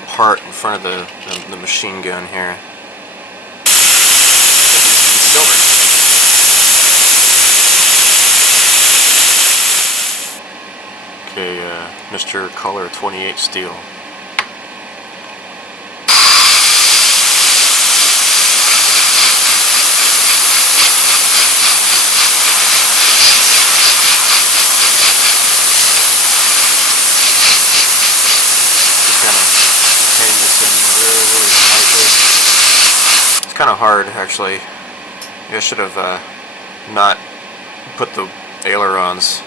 little part in front of the machine gun here. Okay, Mr. Color 28 steel. It's kind of hard, actually. I should have not put the ailerons.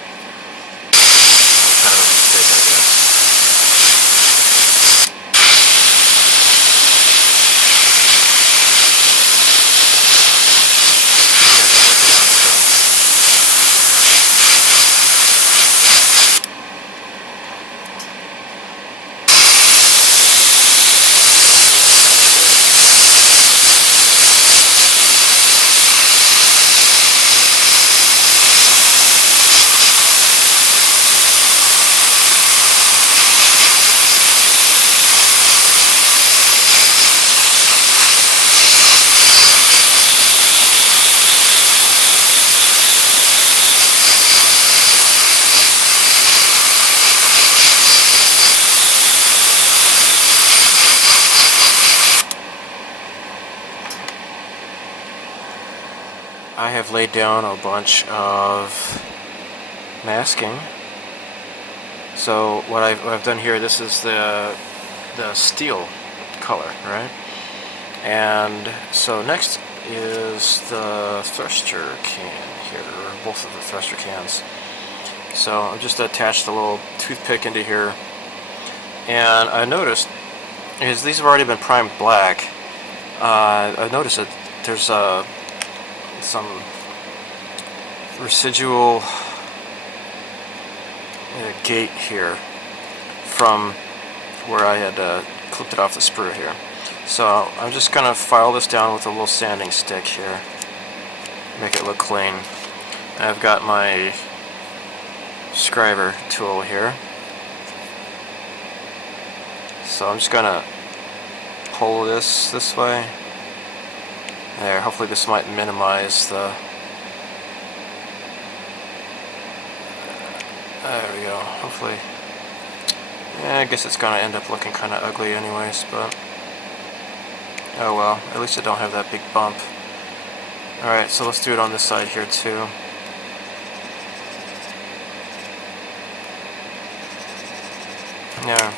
I have laid down a bunch of masking. So what I've done here, this is the steel color, right? And so next is the thruster can here, or both of the thruster cans. So I've just attached a little toothpick into here, and I noticed is these have already been primed black. I noticed that there's some residual gate here from where I had clipped it off the sprue here. So I'm just going to file this down with a little sanding stick here, make it look clean. And I've got my scriber tool here, so I'm just going to pull this way. There, hopefully this might minimize the... There we go, hopefully... Yeah, I guess it's going to end up looking kind of ugly anyways, but... Oh well, at least I don't have that big bump. Alright, so let's do it on this side here too. Yeah.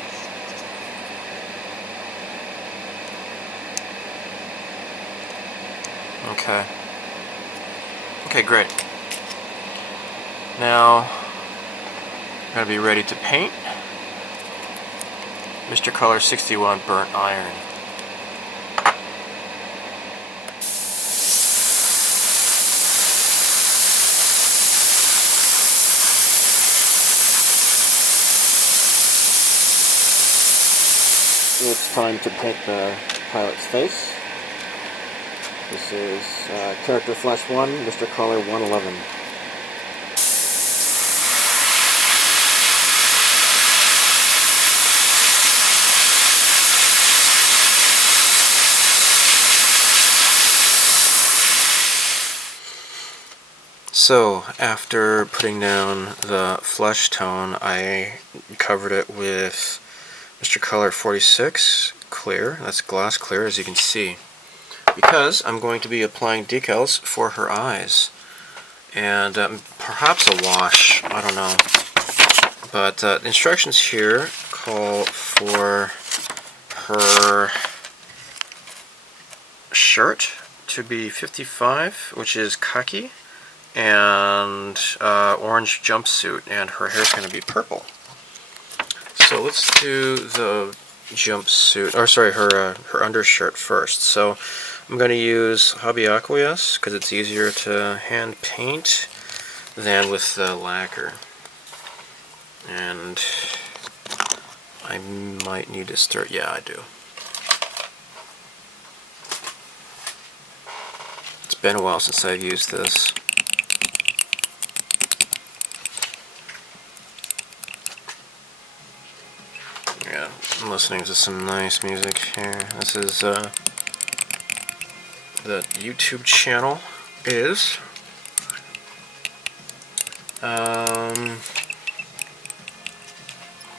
Okay. Okay, great. Now, I'm going to be ready to paint. Mr. Color 61 Burnt Iron. It's time to paint the pilot's face. This is Character Flash 1, Mr. Color 111. So, after putting down the flesh tone, I covered it with Mr. Color 46 clear. That's glass clear, as you can see, because I'm going to be applying decals for her eyes, and perhaps a wash, I don't know, but the instructions here call for her shirt to be 55, which is khaki, and orange jumpsuit, and her hair's going to be purple. So let's do the jumpsuit, or sorry, her undershirt first. So I'm going to use Hobby Aqueous because it's easier to hand paint than with the lacquer. And I might need to start, yeah, I do. It's been a while since I've used this. Yeah, listening to some nice music here. This is the YouTube channel is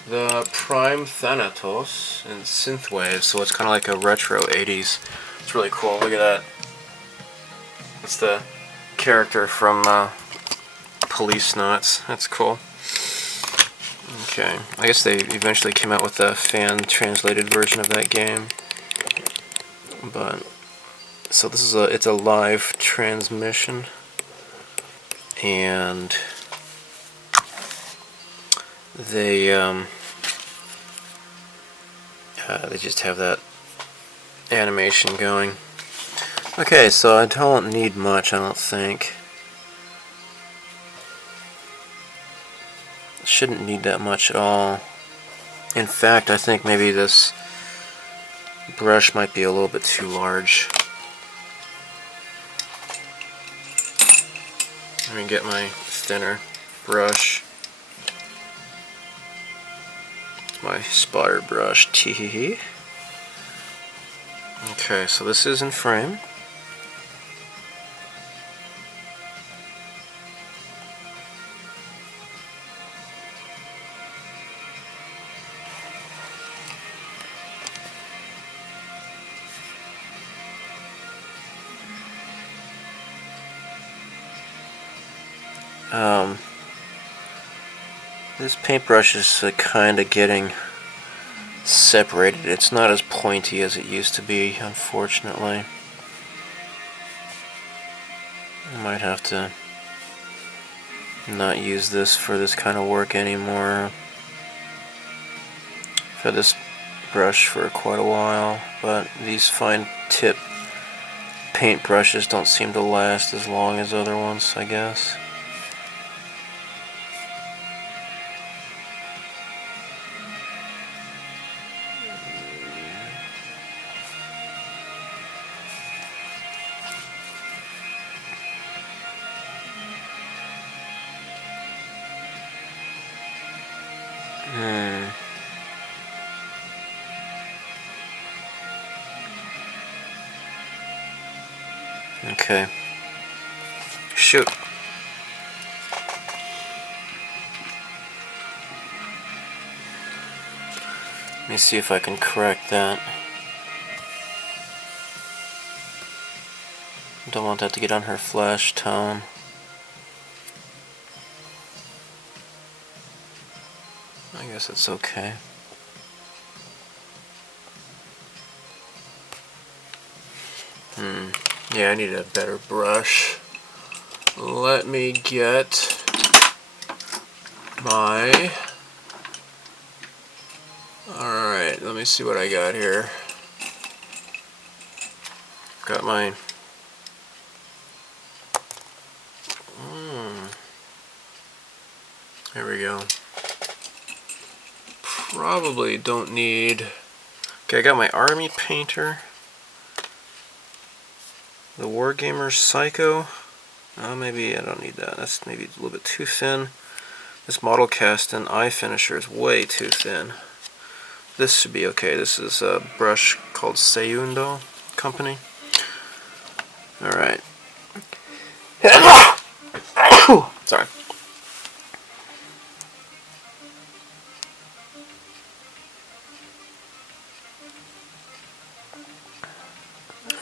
the Prime Thanatos and Synthwave, so it's kind of like a retro 80s. It's really cool. Look at that. It's the character from Police Knots. That's cool. Okay, I guess they eventually came out with a fan-translated version of that game. But so this is it's a live transmission, and they just have that animation going. Okay, so I don't need much, I don't think. Shouldn't need that much at all. In fact, I think maybe this brush might be a little bit too large. Let me get my thinner brush. My spotter brush. Tee-hee-hee. Okay, so this is in frame. This paintbrush is kind of getting separated. It's not as pointy as it used to be, unfortunately. I might have to not use this for this kind of work anymore. I've had this brush for quite a while, but these fine tip paint brushes don't seem to last as long as other ones, I guess. Okay. Shoot. Let me see if I can correct that. Don't want that to get on her flash tone. I guess it's okay. Yeah, I need a better brush. Let me get my... Alright, let me see what I got here. Got my... There we go. Probably don't need... Okay, I got my Army Painter. The Wargamer Psycho. Maybe I don't need that. That's maybe a little bit too thin. This Model Cast and Eye Finisher is way too thin. This should be okay. This is a brush called Seiundo Company. Alright. Sorry.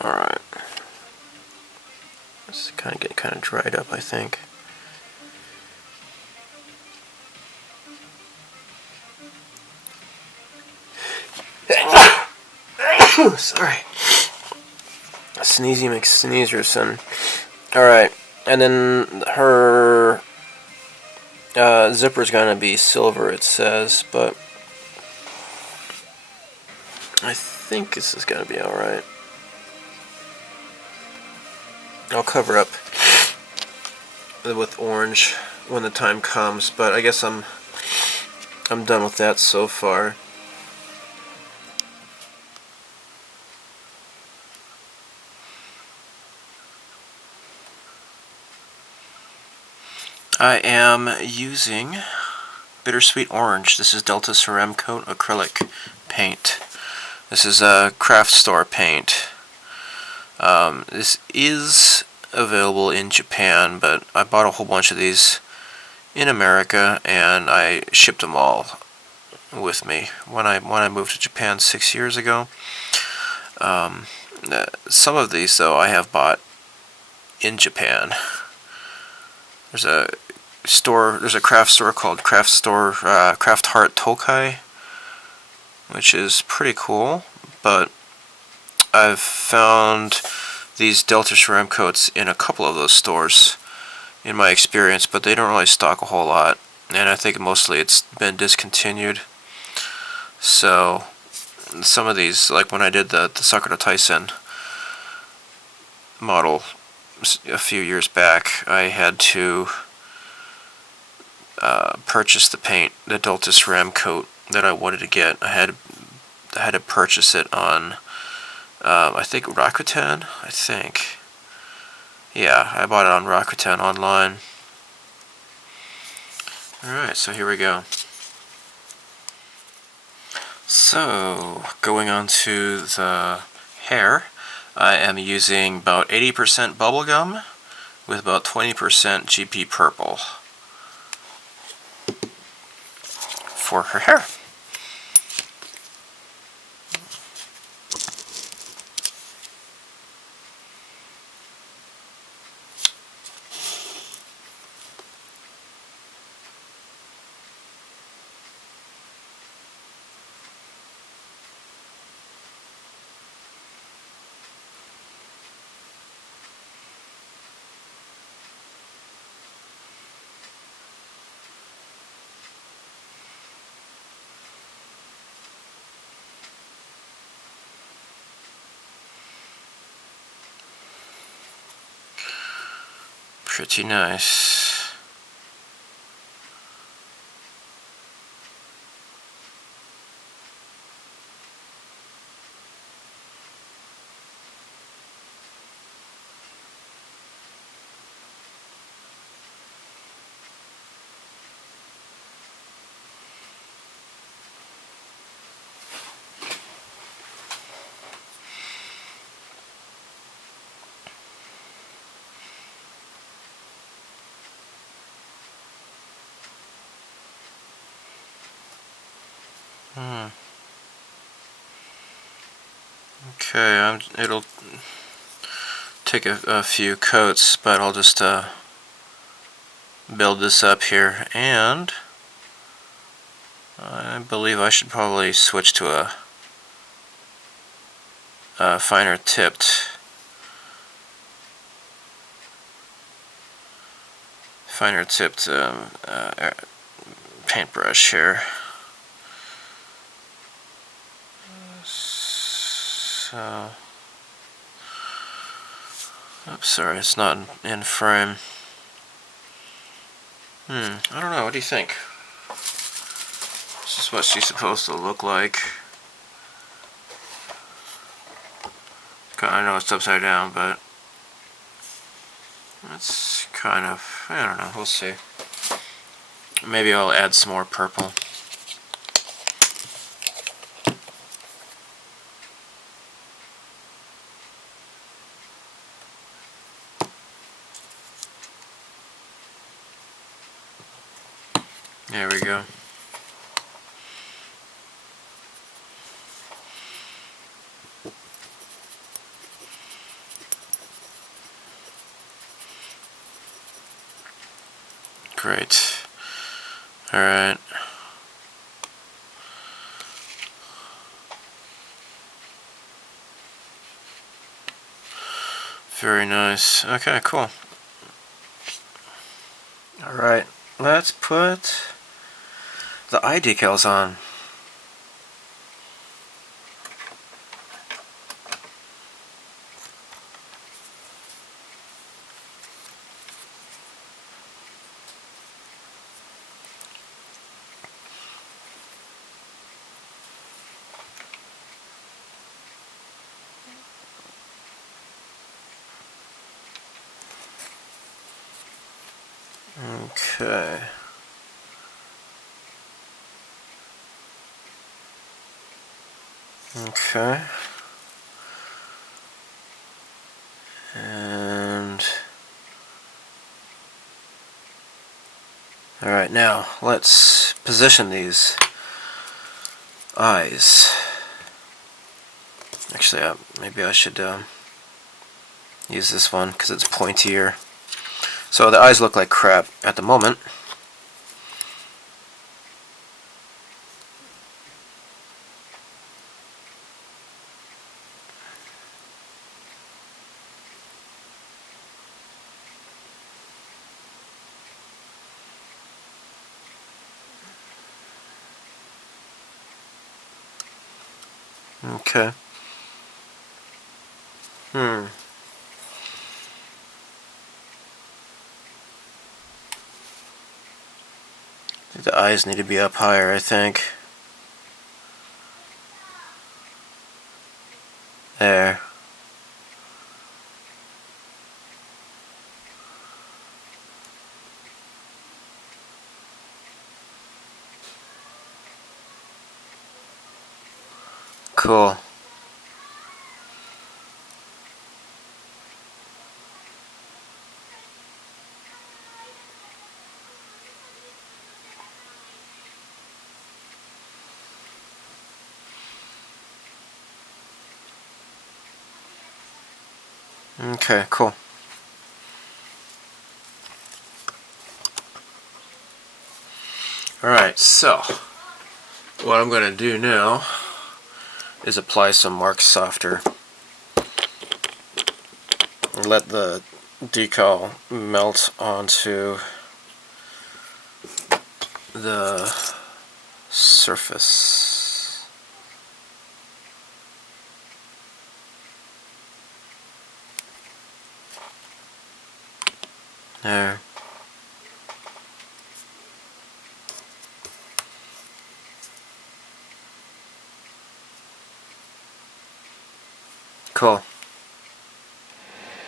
Alright. This is getting kind of dried up, I think. Sorry. Sneezy McSneezerson. Alright, and then her zipper's gonna be silver, it says, but I think this is gonna be alright. I'll cover up with orange when the time comes, but I guess I'm done with that so far. I am using Bittersweet Orange. This is Delta Ceramcoat acrylic paint. This is a craft store paint. This is available in Japan, but I bought a whole bunch of these in America, and I shipped them all with me when I moved to Japan 6 years ago. Some of these, though, I have bought in Japan. There's a craft store called Craft Heart Tokai, which is pretty cool. But I've found these Delta ceramic coats in a couple of those stores in my experience, but they don't really stock a whole lot, and I think mostly it's been discontinued. So some of these, like when I did the Sakura Taisen model a few years back, I had to purchase the paint, the Delta ceramic coat that I wanted to get. I had to purchase it on I think Rakuten. Yeah, I bought it on Rakuten online. Alright, so here we go. So, going on to the hair, I am using about 80% bubblegum with about 20% GP purple for her hair. Pretty nice. Okay, it'll take a few coats, but I'll just build this up here, and I believe I should probably switch to a finer tipped paintbrush here. So, oops, sorry, it's not in frame. I don't know, what do you think? This is what she's supposed to look like. I know it's upside down, but it's kind of, I don't know, we'll see. Maybe I'll add some more purple. There we go. Great. Alright. Very nice. Okay, cool. Alright, let's put the eye decals on. Okay. Okay. And alright, now let's position these eyes. Actually, maybe I should use this one because it's pointier. So the eyes look like crap at the moment. Okay. The eyes need to be up higher, I think. There. Cool. Okay, cool. Alright, so what I'm going to do now is apply some Mark Softer and let the decal melt onto the surface. There. Cool.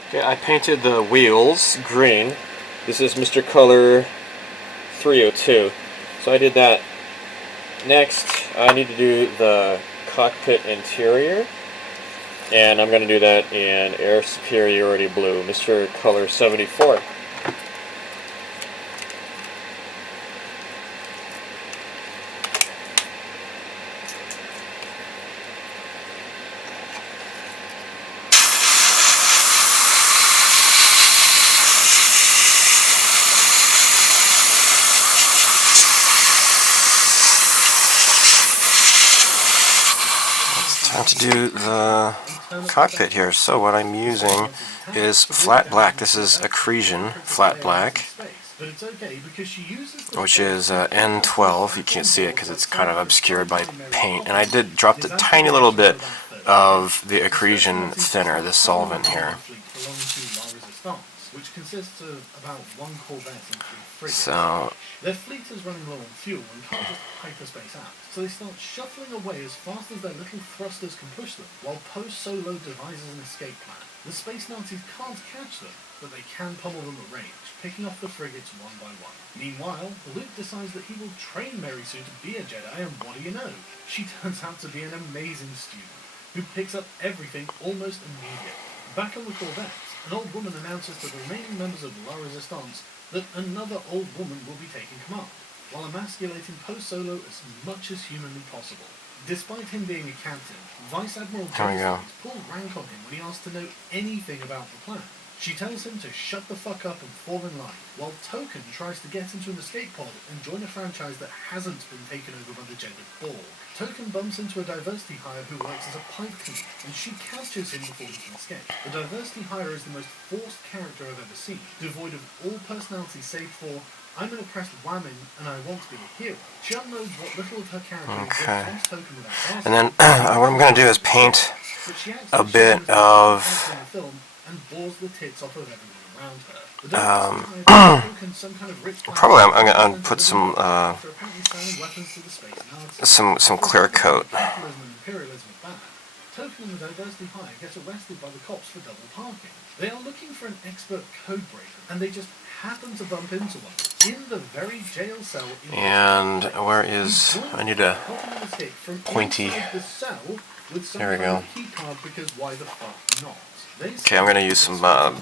Okay, I painted the wheels green. This is Mr. Color 302. So I did that. Next, I need to do the cockpit interior. And I'm going to do that in Air Superiority Blue, Mr. Color 74. Time to do the cockpit here. So what I'm using is flat black. This is Accretion flat black, which is N12. You can't see it because it's kind of obscured by paint. And I did drop a tiny little bit of the Accretion thinner, this solvent here. So their fleet is running low on fuel and can't just hyperspace out, so they start shuffling away as fast as their little thrusters can push them, while Post-Solo devises an escape plan. The space Nazis can't catch them, but they can pummel them at range, picking off the frigates one by one. Meanwhile, Luke decides that he will train Mary Sue to be a Jedi, and what do you know? She turns out to be an amazing student, who picks up everything almost immediately. Back on the Corvette, an old woman announces to the remaining members of La Resistance that another old woman will be taking command, while emasculating Post-Solo as much as humanly possible. Despite him being a captain, Vice Admiral Jones pulls rank on him when he asks to know anything about the plan. She tells him to shut the fuck up and fall in line, while Token tries to get into an escape pod and join a franchise that hasn't been taken over by the gendered Borg. Token bumps into a diversity hire who works as a pipe cleaner, and she captures him before he can escape. The diversity hire is the most forced character I've ever seen, devoid of all personality save for, I'm an oppressed woman and I want to be a hero. She unloads what little of her character is Token without. And then what I'm going to do is paint a bit of and bores the tits off of everyone around her. probably I'm going to put some clear coat. Token and the diversity hire get arrested by the cops for double parking. They are looking for an expert code breaker, and they just happen to bump into one in the very jail cell. And where is... I need a pointy... with some There we kind go. of key card, because why the fuck not? Okay, I'm gonna use some but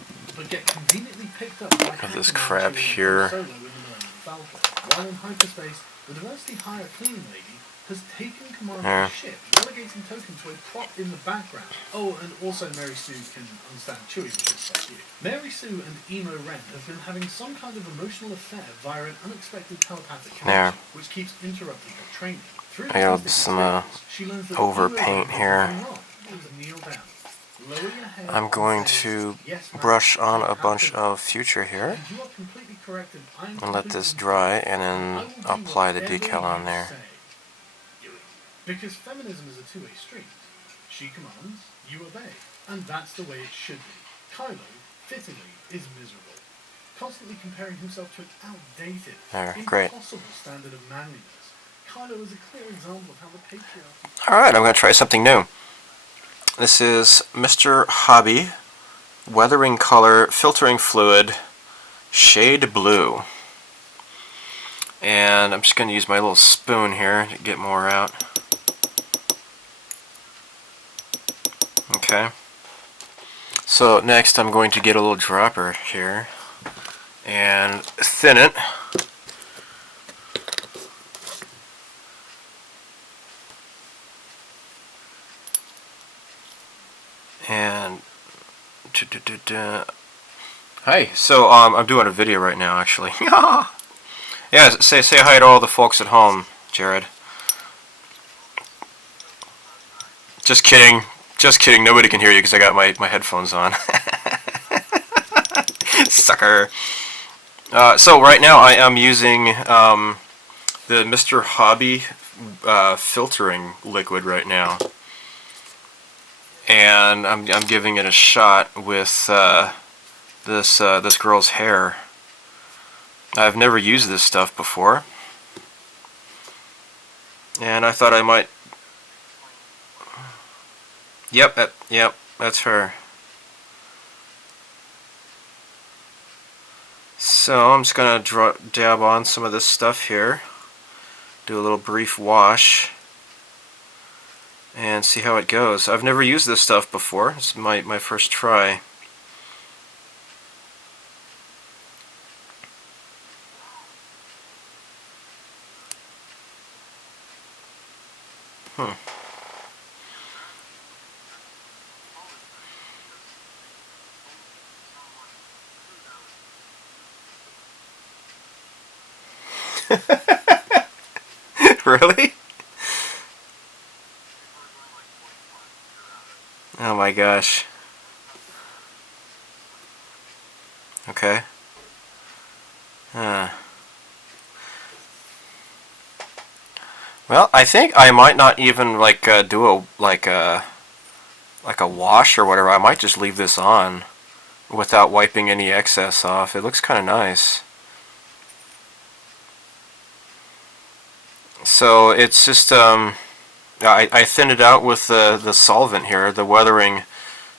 get conveniently picked up by of this Hacker Man crap chewing here. Solo in the Millennium Falcon. While in hyperspace, the diversity hire cleaning lady has taken command of the ship, relegating Token to a prop in the background. Oh, and also Mary Sue can understand Chewie because fuck you. Mary Sue and Emo Ren have been having some kind of emotional affair via an unexpected telepathic connection, which keeps interrupting her training. Through I got some she learns that overpaint here. kneel down. Lower your head I'm going to brush on a bunch of future here and you are completely correct, and let this dry, and then apply the decal on there. Because feminism is a two-way street. She commands, you obey. And that's the way it should be. Kylo, fittingly, is miserable, constantly comparing himself to an outdated, impossible standard of manliness. Kylo is a clear example of how the patriarchy... Alright, I'm going to try something new. This is Mr. Hobby Weathering Color Filtering Fluid Shade Blue. And I'm just going to use my little spoon here to get more out. Okay. So next I'm going to get a little dropper here and thin it. And hi. So I'm doing a video right now, actually. Yeah, say hi to all the folks at home, Jared. Just kidding. Just kidding. Nobody can hear you because I got my headphones on. Sucker. So right now I am using the Mr. Hobby filtering liquid right now, and I'm giving it a shot with this girl's hair. I've never used this stuff before, and I thought I might. Yep, that's her. So I'm just gonna dab on some of this stuff here, do a little brief wash, and see how it goes. I've never used this stuff before. This is my first try. Really? Oh my gosh. Okay. Well, I think I might not even do a like a wash or whatever. I might just leave this on without wiping any excess off. It looks kind of nice. So it's just I thinned it out with the solvent here, the weathering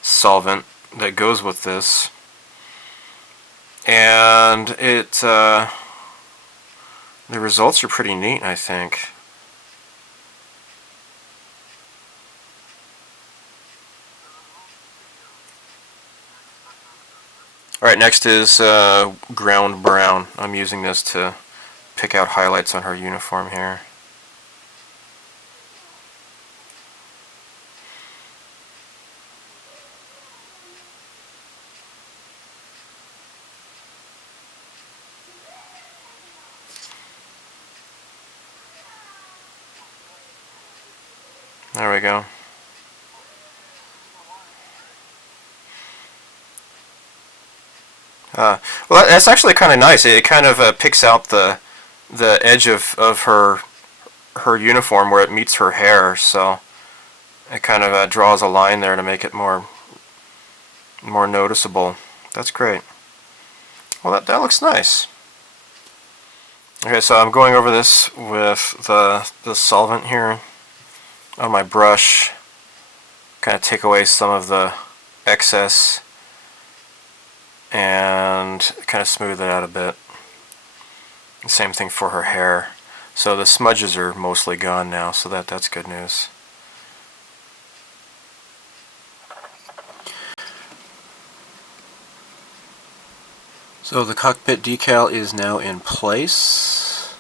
solvent that goes with this, and the results are pretty neat, I think. Alright, next is ground brown. I'm using this to pick out highlights on her uniform here. There we go. Well, that's actually kind of nice. It kind of picks out the edge of her uniform where it meets her hair, so it kind of draws a line there to make it more noticeable. That's great. Well, that looks nice. Okay, so I'm going over this with the solvent here on my brush. Kind of take away some of the excess and kind of smooth it out a bit. Same thing for her hair. So the smudges are mostly gone now, so that's good news. So the cockpit decal is now in place.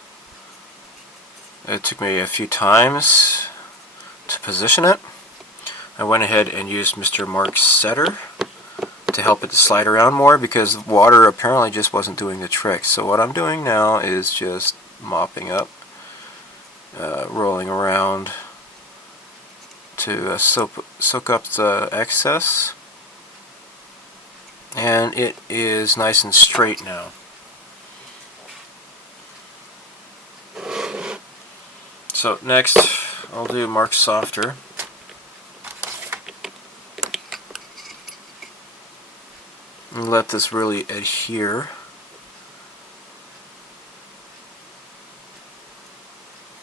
It took me a few times to position it. I went ahead and used Mr. Mark's setter to help it to slide around more because the water apparently just wasn't doing the trick. So what I'm doing now is just mopping up, rolling around to soak up the excess, and it is nice and straight now. So next I'll do Mark Softer. And let this really adhere.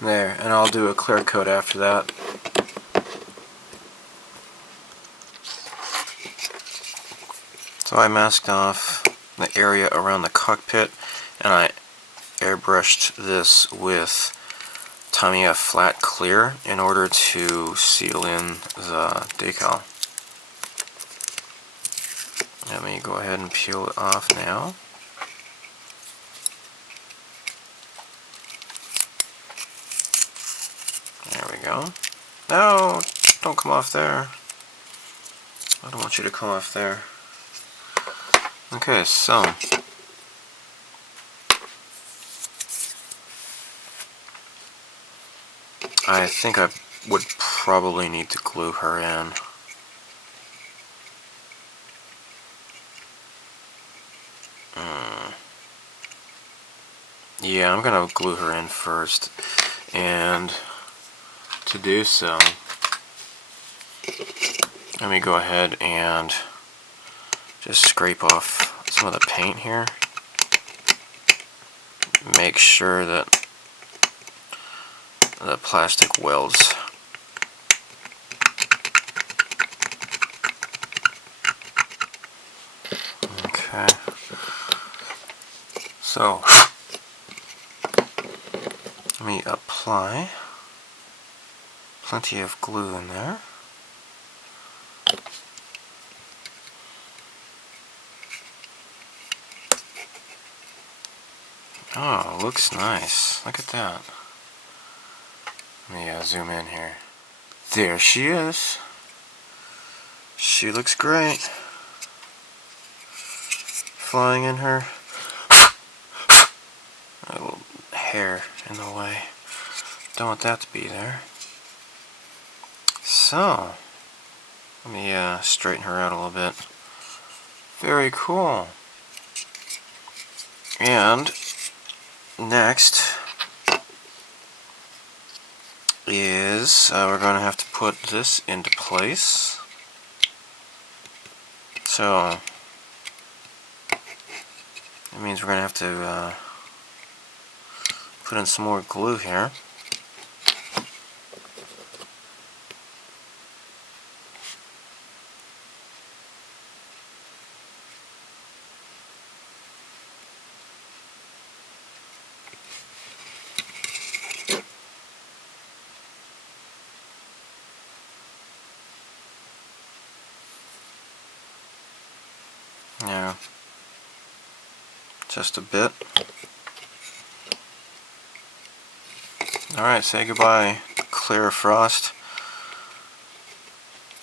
There, and I'll do a clear coat after that. So I masked off the area around the cockpit, and I airbrushed this with Tamiya Flat Clear in order to seal in the decal. Let me go ahead and peel it off now. There we go. No, don't come off there. I don't want you to come off there. Okay, so I think I would probably need to glue her in. Yeah, I'm gonna glue her in first, and to do so, let me go ahead and just scrape off some of the paint here. Make sure that the plastic welds. Okay. So, let me apply plenty of glue in there. Oh, looks nice. Look at that. Let me zoom in here. There she is. She looks great. Flying in her. A little hair in the way. Don't want that to be there. So, let me straighten her out a little bit. Very cool. And next is we're going to have to put this into place. So it means we're going to have to put in some more glue here. Yeah, just a bit. Alright, say goodbye, Clear Frost.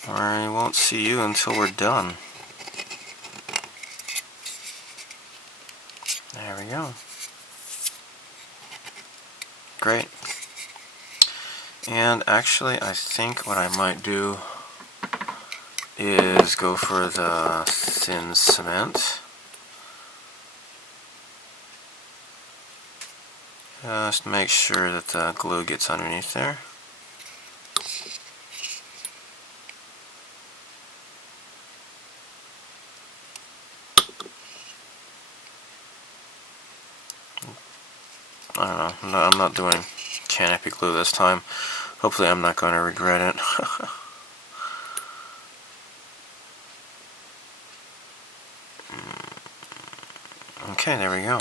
I won't see you until we're done. There we go. Great. And actually, I think what I might do is go for the thin cement. Just make sure that the glue gets underneath there. I don't know, I'm not doing canopy glue this time. Hopefully I'm not going to regret it. Okay, there we go.